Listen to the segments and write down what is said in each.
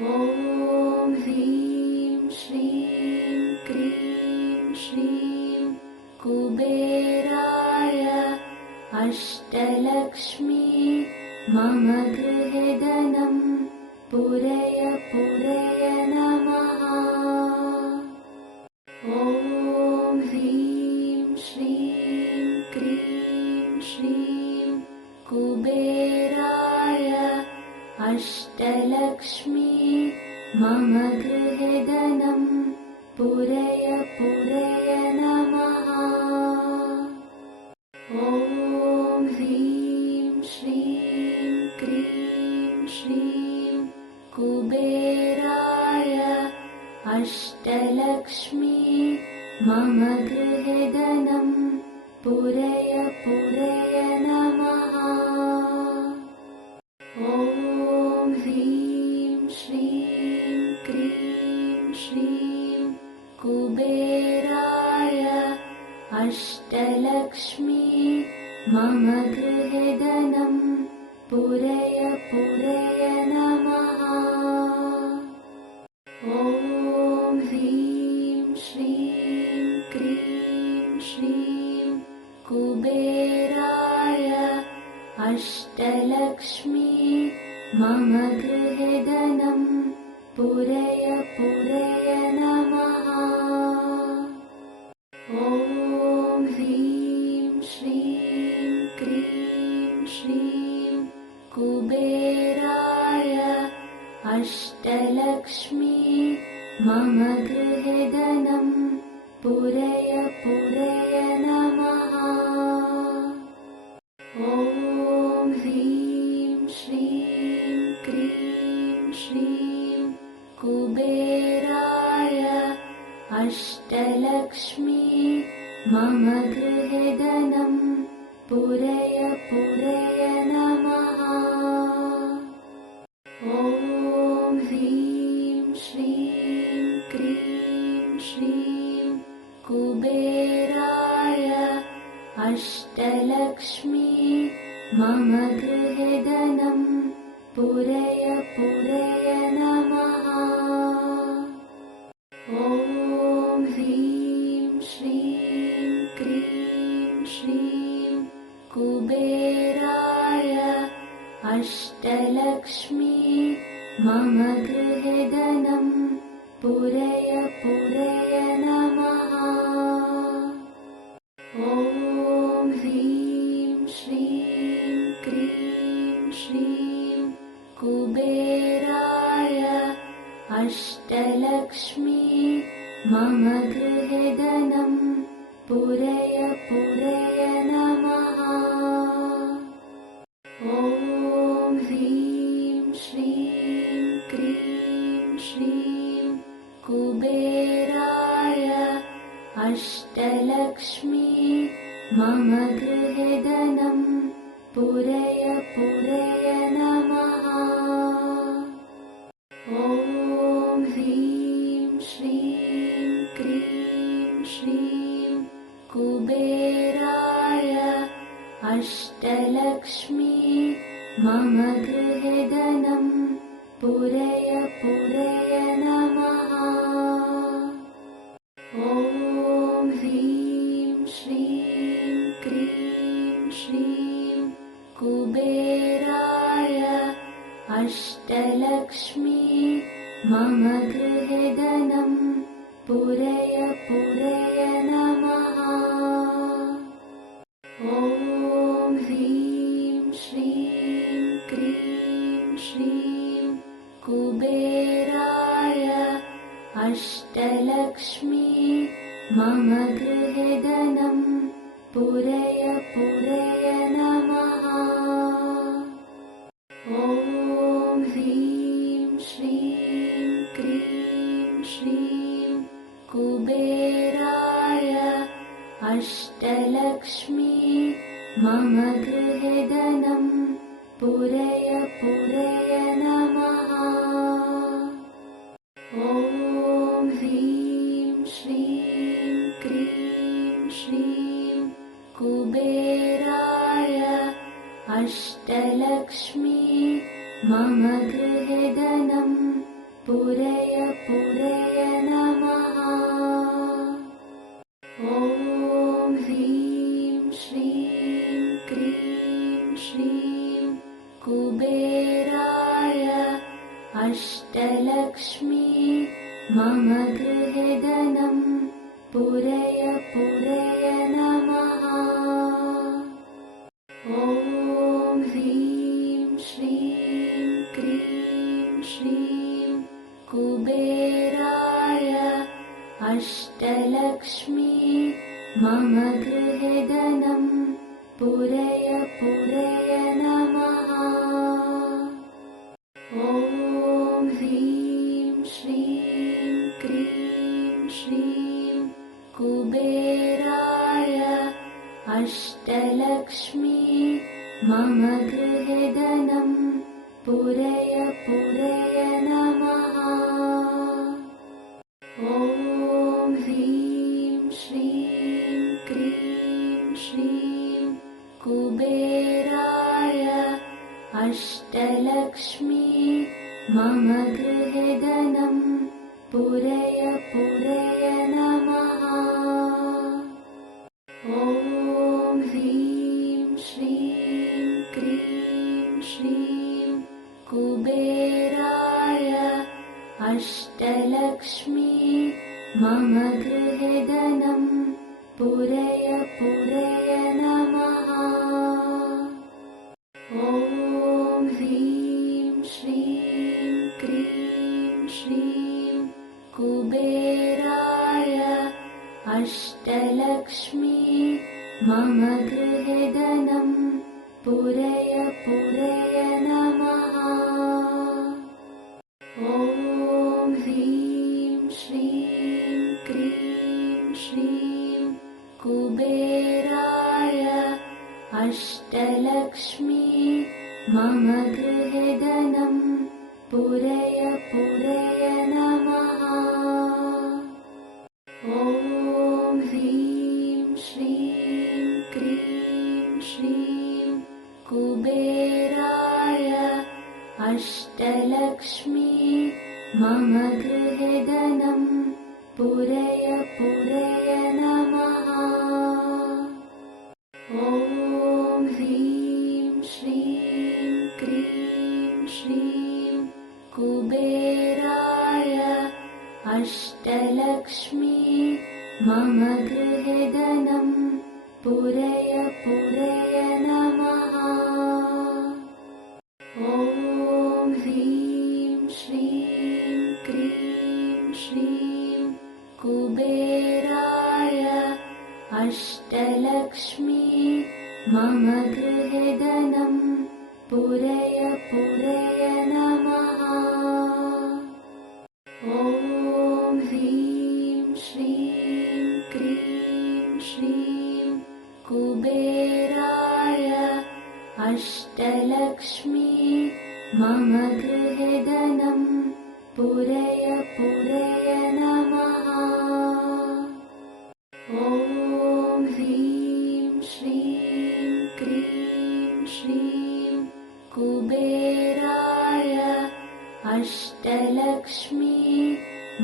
ॐ ह्रीं श्रीं क्रीं श्रीं कुबेराय अष्टलक्ष्मी मम गृहे धनं पूरय पूरय नमः। ॐ ह्रीं श्रीं क्रीं श्रीं कुबेराय अष्टलक्ष्मी मम गृहे धनं पूरय पूरय नमः। ॐ ह्रीं श्रीं क्रीं श्रीं कुबेराय अष्टलक्ष्मी मम गृहे धनं पूरय पूरय नमः। ॐ ह्रीं श्रीं क्रीं श्रीं कुबेराय अष्टलक्ष्मी मम गृहे धनं पूरय पूरय नमः। ॐ ह्रीं श्रीं क्रीं श्रीं कुबेराय अष्टलक्ष्मी मम गृहे धनं पूरय पूरय नमः। ॐ ह्रीं श्रीं क्रीं श्रीं कुबेराय अष्टलक्ष्मी मम गृहे धनं पूरय पूरय नमः। ॐ ह्रीं श्रीं क्रीं श्रीं कुबेराय अष्टलक्ष्मी मम गृहे धनं पूरय पूरय नमः। ॐ ह्रीं श्रीं क्रीं श्रीं कुबेराय अष्टलक्ष्मी मम गृहे धनं पूरय पूरय नमः। ॐ ह्रीं श्रीं क्रीं श्रीं कुबेराय अष्टलक्ष्मी मम गृहे धनं पूरय पूरय नमः। ॐ ह्रीं श्रीं क्रीं श्रीं कुबेराय अष्टलक्ष्मी मम गृहे धनं पूरय पूरय नमः। ॐ ह्रीं श्रीं क्रीं श्रीं कुबेराय अष्टलक्ष्मी मम गृहे धनं पूरय पूरय नमः। ॐ ह्रीं श्रीं क्रीं श्रीं कुबेराय अष्टलक्ष्मी मम गृहे धनं पूरय पूरय नमः। ॐ ह्रीं श्रीं क्रीं श्रीं कुबेराय अष्टलक्ष्मी मम गृहे धनं पूरय पूरय नमः। ॐ ह्रीं श्रीं क्रीं श्रीं कुबेराय अष्टलक्ष्मी मम गृहे धनं पूरय पूरय नमः। ॐ ह्रीं श्रीं क्रीं श्रीं कुबेराय अष्टलक्ष्मी मम गृहे धनं पूरय पूरय नमः। ॐ ह्रीं श्रीं क्रीं श्रीं कुबेराय अष्टलक्ष्मी मम गृहे धनं पुरय पुरय नमः। ॐ ह्रीं श्रीं क्रीं श्रीं कुबेराय अष्टलक्ष्मी मम गृहे धनं पुरय पुरय नमः। ॐ ह्रीं श्रीं क्रीं श्रीं कुबेराय अष्टलक्ष्मी मम गृहे धनं पुरय पुरय नमः। ॐ ह्रीं श्रीं क्रीं श्रीं कुबेराय अष्टलक्ष्मी मम गृहे धनं पुरय पुरय नमः। ॐ ह्रीं श्रीं क्रीं श्रीं कुबेराय अष्टलक्ष्मी मम गृहे धनं पुरय पुरय नमः। ॐ ह्रीं श्रीं क्रीं श्रीं कुबेराय अष्टलक्ष्मी मम गृहे धनं पुरय पुरय नमः। ॐ ह्रीं श्रीं क्रीं श्रीं कुबेराय अष्टलक्ष्मी मम गृहे धनं पुरय पुरय नमः। ॐ ह्रीं श्रीं क्रीं श्रीं कुबेराय अष्टलक्ष्मी मम गृहे धनं पुरय पुरय नमः। ॐ ह्रीं श्रीं क्रीं श्रीं कुबेराय अष्टलक्ष्मी मम गृहे धनं पुरय पुरय नमः। ॐ ह्रीं श्रीं क्रीं श्रीं कुबेराय अष्टलक्ष्मी मम गृहे धनं पुरय पुरय नमः। ॐ ह्रीं श्रीं क्रीं श्रीं कुबेराय अष्टलक्ष्मी मम गृहे धनं पुरय पुरय नमः। ॐ ह्रीं श्रीं क्रीं श्रीं कुबेराय अष्टलक्ष्मी मम गृहे धनं पुरय पुरय नमः। ॐ ह्रीं श्रीं क्रीं श्रीं कुबेराय अष्टलक्ष्मी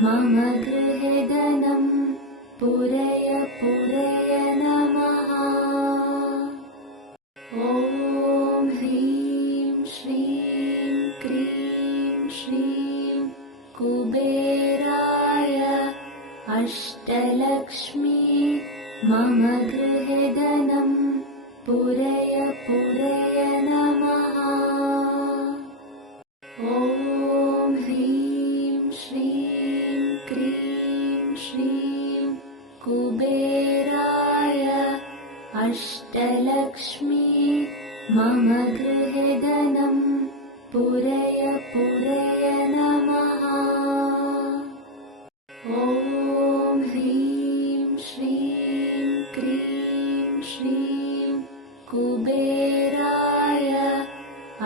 मम गृहे धनं पुरय पुरय नमः। ॐ ह्रीं श्रीं क्रीं श्रीं कुबेराय अष्टलक्ष्मी मम गृहे धनं पुरय पुरय नमः। ॐ ह्रीं श्रीं क्रीं श्रीं कुबेराय अष्टलक्ष्मी मम गृहे धनं पुरय पुरय नमः। ॐ ह्रीं श्रीं क्रीं श्रीं कुबेराय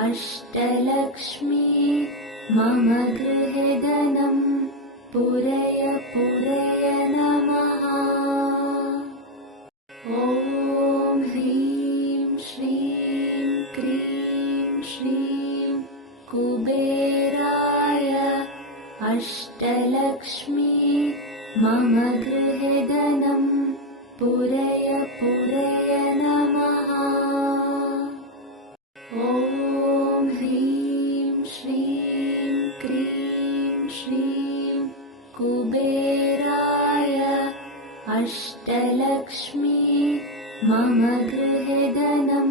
अष्टलक्ष्मी मम गृहे धनं पुरय पुरय नमः। ॐ ह्रीं श्रीं क्रीं श्रीं कुबेराय अष्टलक्ष्मी मम गृहे धनं पूरय पूरय नमः। ॐ ह्रीं श्रीं क्रीं श्रीं कुबेराय अष्टलक्ष्मी मम गृहे धनं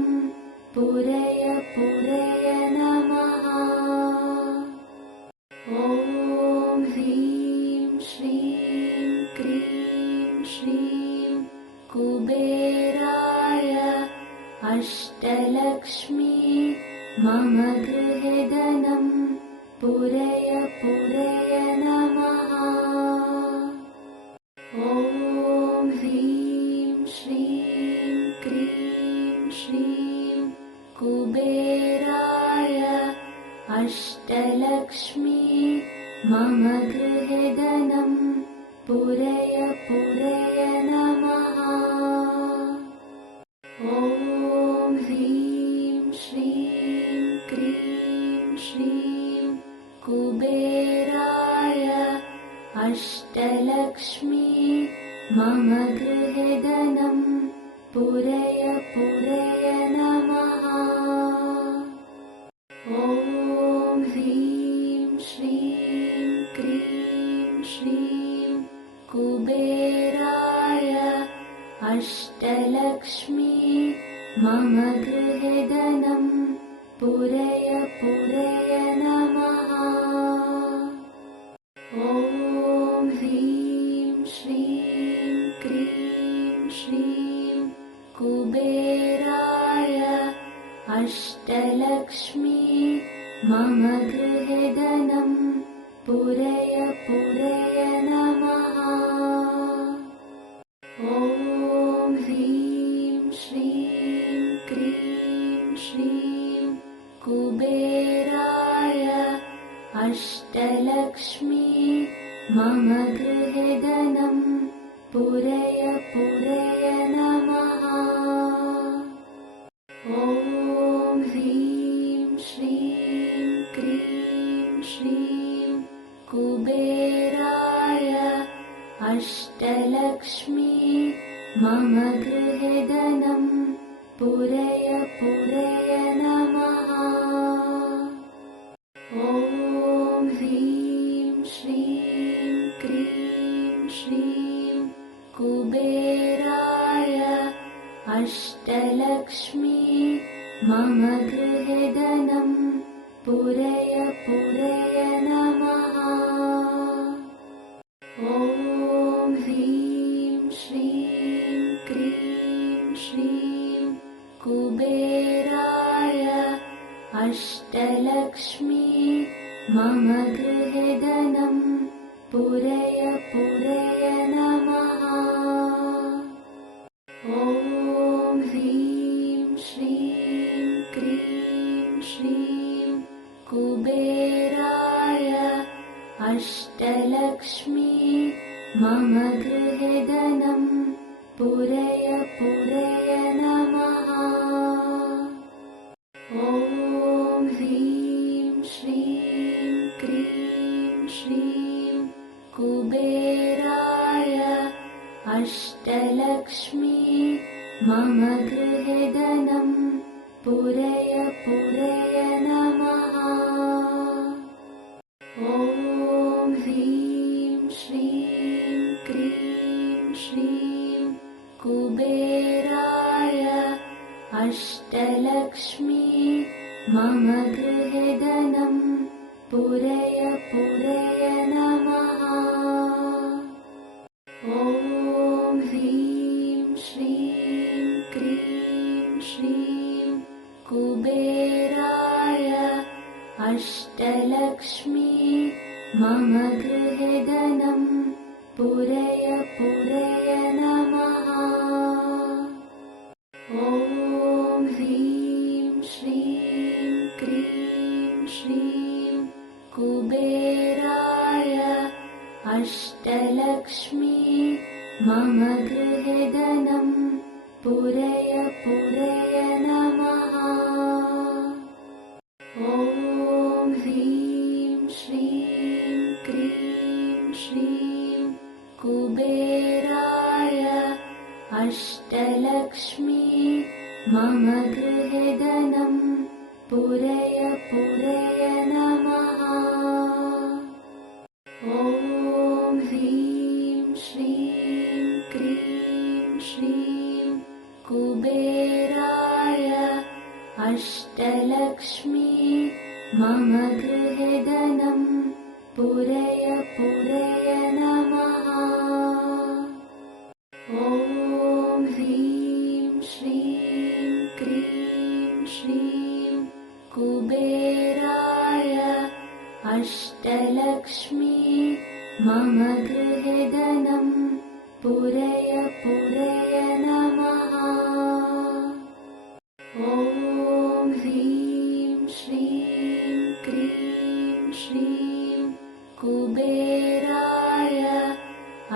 पूरय पूरय नमः। ॐ ह्रीं श्रीं क्रीं श्रीं कुबेराय अष्टलक्ष्मी मम गृहे धनं पूरय पूरय नमः। ॐ ह्रीं श्रीं क्रीं श्रीं कुबेराय अष्टलक्ष्मी मम गृहे धनं पूरय पूरय नमः। ॐ ह्रीं श्रीं क्रीं श्रीं कुबेराय अष्टलक्ष्मी मम गृहे धनं पूरय पूरय नमः। ॐ ह्रीं श्रीं क्रीं श्रीं कुबेराय अष्टलक्ष्मी मम गृहे धनं पूरय पूरय नमः। ॐ ह्रीं श्रीं क्रीं श्रीं कुबेराय अष्टलक्ष्मी मम गृहे धनं पूरय पूरय नमः। ॐ ह्रीं श्रीं क्रीं श्रीं कुबेराय अष्टलक्ष्मी मम गृहे धनं पूरय पूरय नमः। ॐ ह्रीं श्रीं क्रीं श्रीं कुबेराय अष्टलक्ष्मी मम गृहे धनं पूरय पूरय नमः। ॐ ह्रीं श्रीं क्रीं श्रीं कुबेराय अष्टलक्ष्मी मम गृहे धनं पूरय पूरय नमः। ॐ ह्रीं श्रीं क्रीं श्रीं कुबेराय अष्टलक्ष्मी मम गृहे धनं पूरय पूरय नमः। ॐ ह्रीं श्रीं क्रीं श्रीं कुबेराय अष्टलक्ष्मी मम गृहे धनं पूरय पूरय नमः। ॐ ह्रीं श्रीं क्रीं श्रीं कुबेराय अष्टलक्ष्मी मम गृहे धनं पूरय पूरय नमः। ॐ ह्रीं श्रीं क्रीं श्रीं कुबेराय अष्टलक्ष्मी मम गृहे धनं पूरय पूरय नमः। ॐ ह्रीं श्रीं क्रीं श्रीं कुबेराय अष्टलक्ष्मी मम गृहे धनं पूरय पूरय नमः। ॐ ह्रीं श्रीं क्रीं श्रीं कुबेराय अष्टलक्ष्मी मम गृहे धनं पूरय पूरय नमः। ॐ ह्रीं श्रीं क्रीं अष्टलक्ष्मी मम गृहे धनं पूरय पूरय नमः। ॐ ह्रीं श्रीं क्रीं श्रीं कुबेराय अष्टलक्ष्मी मम गृहे धनं पूरय पूरय नमः। ॐ ह्रीं श्रीं क्रीं श्रीं कुबेराय अष्टलक्ष्मी मम गृहे धनं पूरय पूरय नमः। ॐ ह्रीं श्रीं क्रीं श्रीं कुबेराय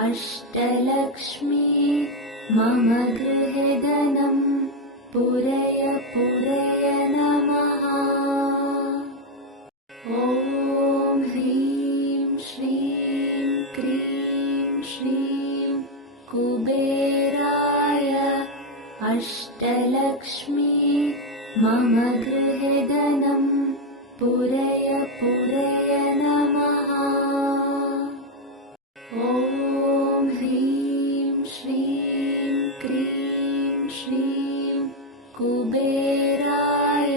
अष्टलक्ष्मी मम गृहे धनं पूरय पूरय नमः। ॐ ह्रीं श्रीं क्रीं श्रीं कुबेराय अष्टलक्ष्मी मम गृहे धनं पूरय पूरय नमः। ॐ ह्रीं श्रीं क्रीं श्रीं कुबेराय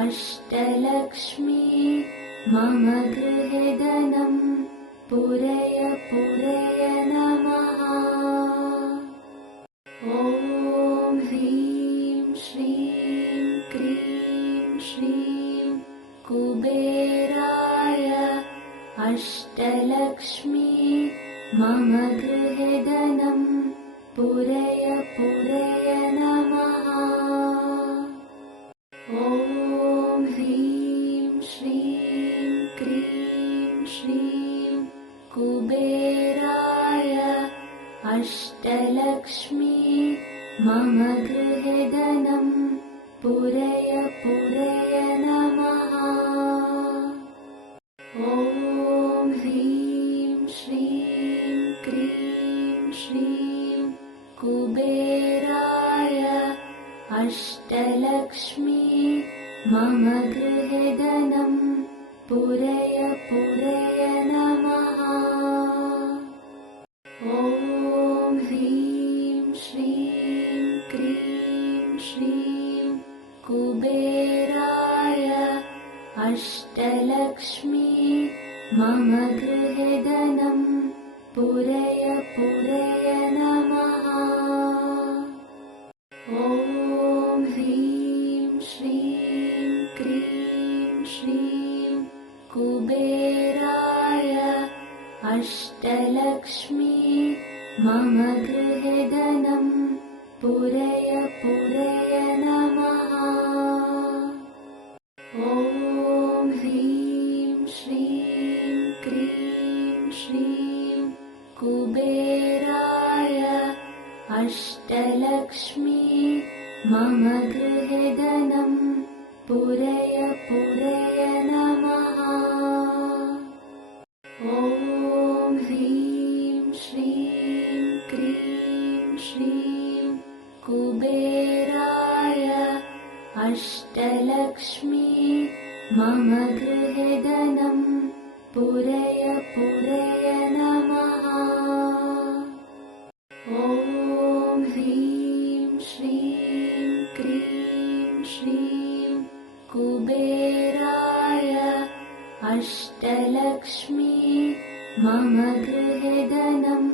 अष्टलक्ष्मी मम गृहे धनं पूरय पूरय नमः। ॐ ह्रीं श्रीं क्रीं श्रीं कुबेराय अष्टलक्ष्मी मम गृहे धनं पूरय पूरय नमः। ॐ ह्रीं श्रीं क्रीं श्रीं कुबेराय अष्टलक्ष्मी मम गृहे धनं पूरय पूरय नमः। ॐ ह्रीं श्रीं क्रीं श्रीं कुबेराय अष्टलक्ष्मी मम गृहे धनं पूरय पूरय नमः। ॐ ह्रीं श्रीं क्रीं श्रीं कुबेराय अष्टलक्ष्मी मम गृहे धनं पूरय पूरय नमः। ॐ ह्रीं श्रीं क्रीं श्रीं कुबेराय अष्टलक्ष्मी मम गृहे धनं पूरय पूरय नमः। ॐ ह्रीं श्रीं क्रीं श्रीं कुबेराय अष्टलक्ष्मी मम गृहे धनं पूरय पूरय नमः। ॐ ह्रीं श्रीं क्रीं श्रीं कुबेराय अष्टलक्ष्मी मम गृहे धनं पूरय पूरय नमः। ॐ ह्रीं श्रीं क्रीं श्रीं कुबेराय अष्टलक्ष्मी मम गृहे धनं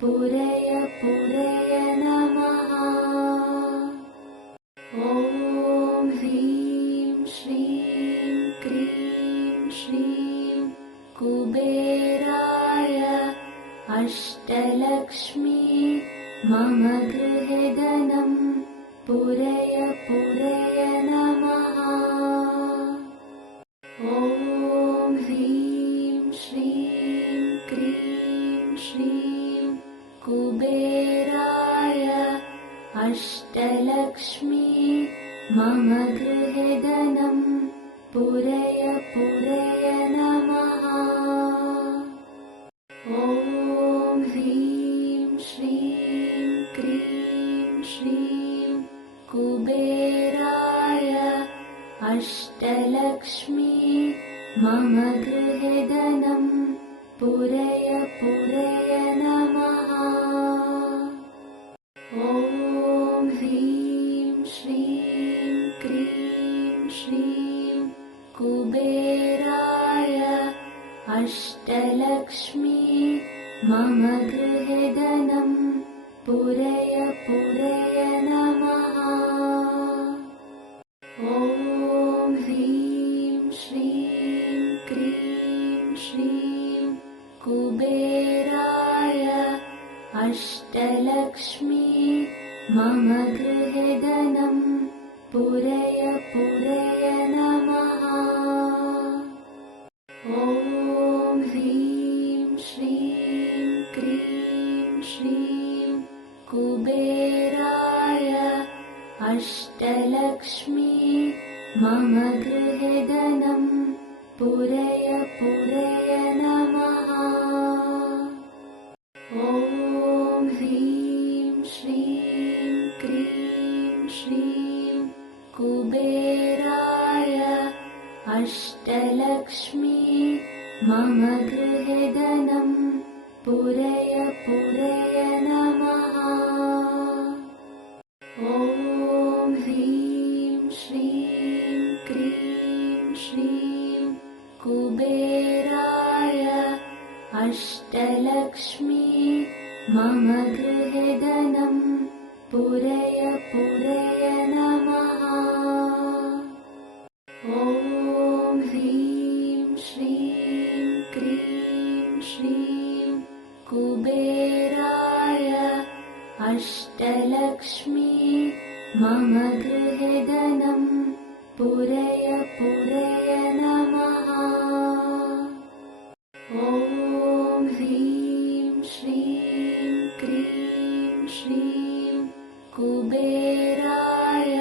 पूरय पूरय नमः। ॐ ह्रीं श्रीं क्रीं श्रीं कुबेराय अष्टलक्ष्मी मम गृहे धनं पूरय पूरय नमः। ॐ ह्रीं श्रीं क्रीं श्रीं कुबेराय अष्टलक्ष्मी मम गृहे धनं पूरय पूरय नमः। ॐ ह्रीं श्रीं क्रीं मम गृहे धनं पूरय पूरय नमः। ॐ ह्रीं श्रीं क्रीं श्रीं कुबेराय अष्टलक्ष्मी मम गृहे धनं पूरय पूरय नमः। ॐ ह्रीं श्रीं क्रीं श्रीं कुबेराय अष्टलक्ष्मी मम गृहे धनं पूरय पूरय नमः। ॐ ह्रीं श्रीं क्रीं श्रीं कुबेराय अष्टलक्ष्मी मम गृहे धनं पूरय पूरय नमः। ॐ ह्रीं श्रीं क्रीं श्रीं कुबेराय अष्टलक्ष्मी मम गृहे धनं पूरय पूरय नमः। ॐ ह्रीं श्रीं क्रीं श्रीं कुबेराय अष्टलक्ष्मी मम गृहे धनं पूरय पूरय नमः। ॐ ह्रीं श्रीं क्रीं श्रीं कुबेराय अष्टलक्ष्मी मम गृहे धनं पूरय पूरय नमः। ॐ ह्रीं श्रीं क्रीं श्रीं कुबेराय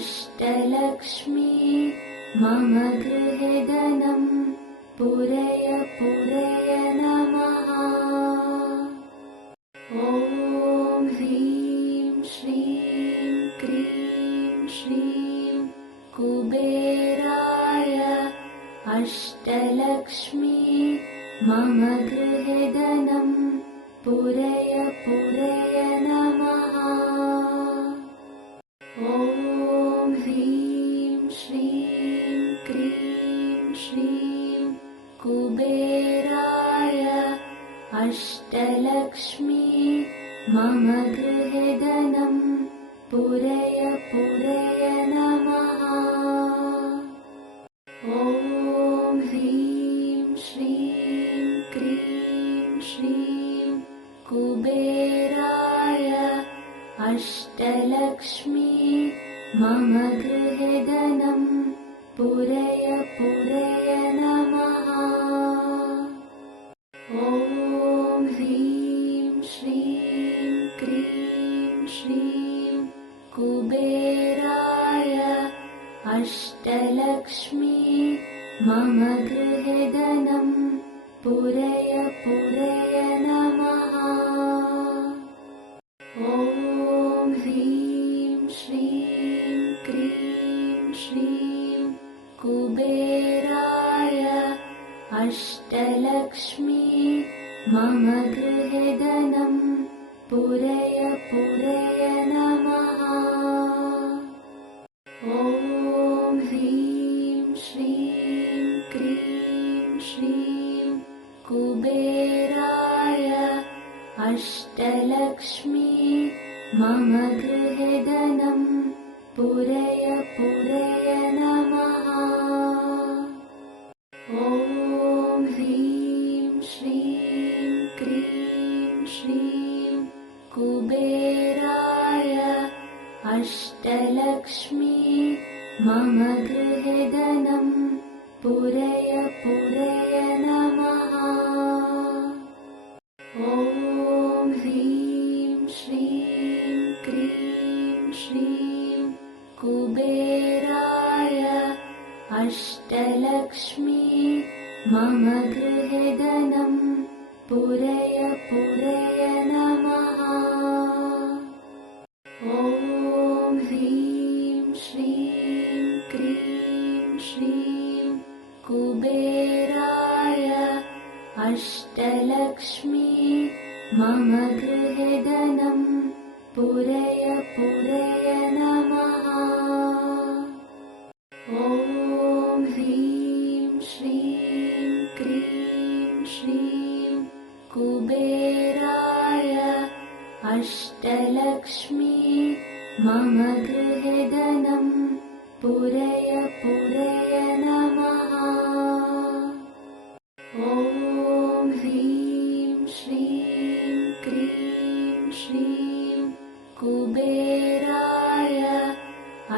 अष्टलक्ष्मी मम गृहे धनं पूरय पूरय नमः। ॐ ह्रीं श्रीं क्रीं श्रीं कुबेराय अष्टलक्ष्मी मम गृहे धनं पूरय पूरय नमः। ॐ ह्रीं श्रीं क्रीं श्रीं कुबेराय अष्टलक्ष्मी मम गृहे धनं पूरय पूरय नमः। ॐ ह्रीं श्रीं क्रीं श्रीं कुबेराय अष्टलक्ष्मी मम गृहे धनं पूरय पूरय नमः। ॐ ह्रीं श्रीं क्रीं श्रीं कुबेराय अष्टलक्ष्मी मम गृहे धनं पूरय पूरय नमः। ॐ ह्रीं श्रीं क्रीं श्रीं कुबेराय अष्टलक्ष्मी मम गृहे धनं पूरय पूरय नमः। ॐ ह्रीं श्रीं क्रीं श्रीं कुबेराय अष्टलक्ष्मी मम गृहे धनं पूरय पूरय नमः। ॐ ह्रीं श्रीं क्रीं श्रीं कुबेराय अष्टलक्ष्मी मम गृहे धनं पूरय पूरय नमः। ॐ ह्रीं श्रीं क्रीं श्रीं कुबेराय अष्टलक्ष्मी मम गृहे धनं पूरय पूरय नमः। ॐ ह्रीं श्रीं क्रीं अष्टलक्ष्मी मम गृहे धनं पूरय पूरय नमः। ॐ ह्रीं श्रीं क्रीं श्रीं कुबेराय अष्टलक्ष्मी मम गृहे धनं पूरय पूरय नमः। ॐ ह्रीं श्रीं क्रीं श्रीं कुबेराय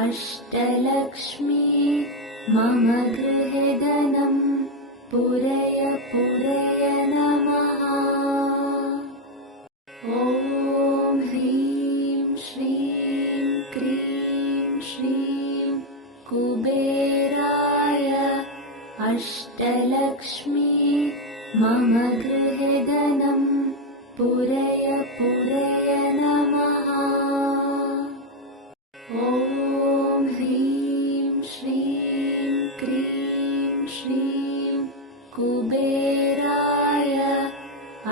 अष्टलक्ष्मी मम गृहे धनं पूरय पूरय नमः। ॐ ह्रीं श्रीं क्रीं श्रीं कुबेराय अष्टलक्ष्मी मम गृहे धनं पूरय पूरय नमः। ॐ ह्रीं श्रीं क्रीं श्रीं कुबेराय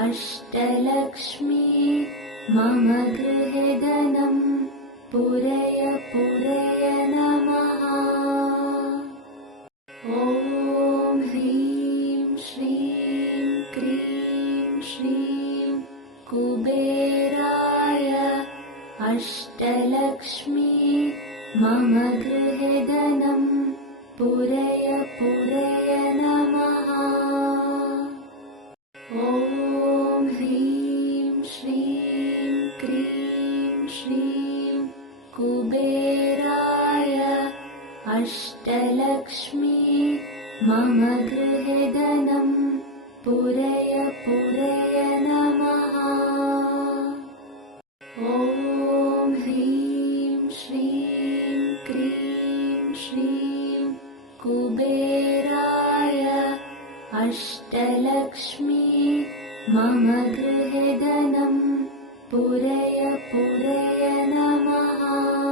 अष्टलक्ष्मी मम गृहे धनं पूरय पूरय नमः। ॐ ह्रीं श्रीं क्रीं श्रीं कुबेराय अष्टलक्ष्मी मम गृहे धनं पूरय पूरय नमः। ॐ ह्रीं श्रीं क्रीं श्रीं कुबेराय अष्टलक्ष्मी मम गृहे धनं पूरय पूरय नमः। ॐ ह्रीं श्रीं क्रीं श्रीं कुबेराय अष्टलक्ष्मी मम गृहे धनं पूरय पूरय नमः।